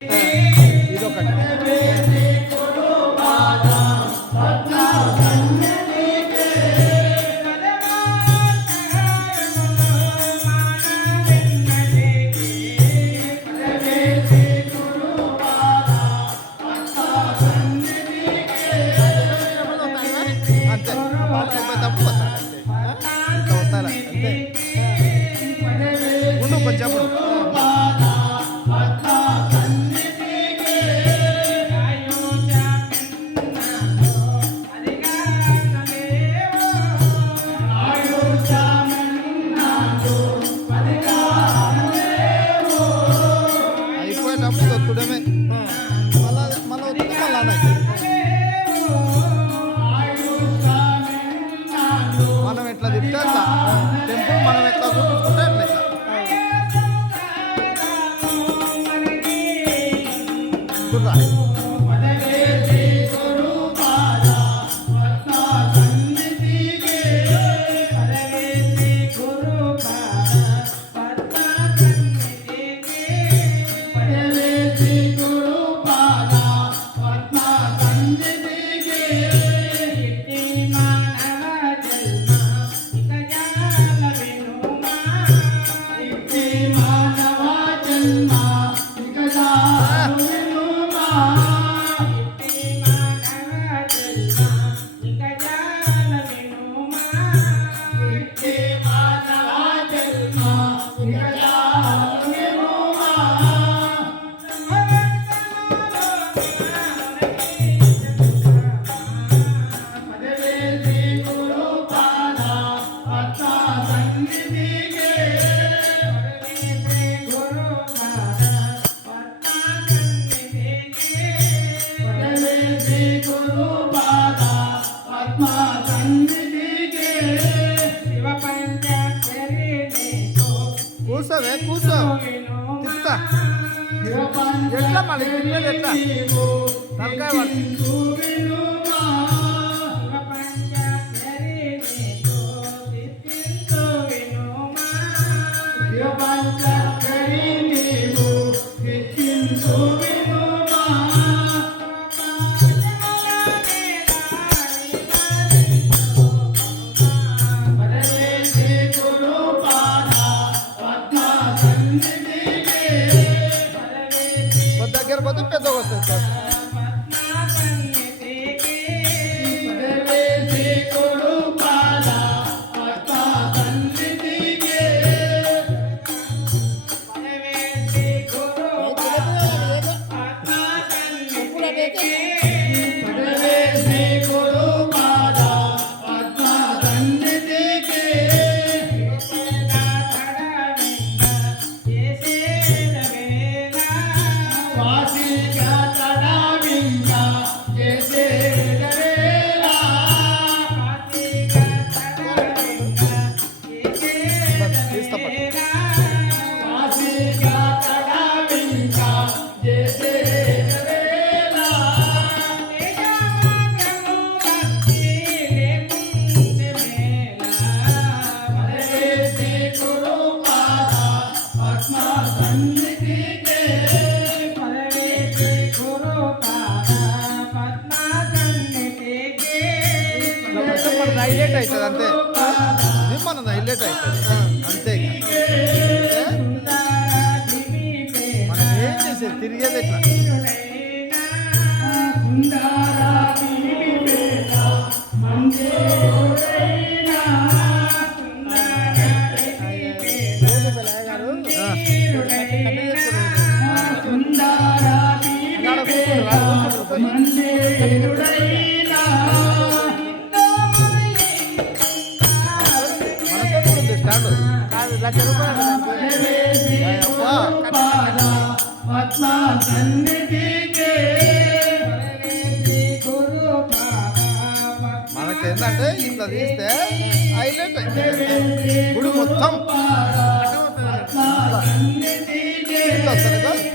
ఇదొకటి. అంతే పాట అయిపోయేటప్పుడు వస్తాడు అంతే. ఇంకా వస్తారా అంతే. ఉండు కొంచెం అయిపోయేటప్పుడు తొక్కుడమే. మళ్ళా మళ్ళీ వస్తుంది మళ్ళా మనం ఎట్లా తింటే అట్లా టెంపుల్ మనం ఎట్లా చూపించుకుంటే అట్లా ఇట్లా చూడరా. కూర్చోవే కూర్చో తిప్పుతా ఎట్లా మళ్ళీ తిప్పేది ఎట్లా తలకాయ దగ్గర పోతే పెద్దగా వస్తుంది సార్. హైలైట్ అవుతుంది అంతే. మనం హైలైట్ అవుతుంది అంతే. మనం ఏం చేసేది తిరిగేది ఎట్లా మనకేంటంటే ఇట్లా తీస్తే హైలైట్ గుడి మొత్తం వస్తుంది.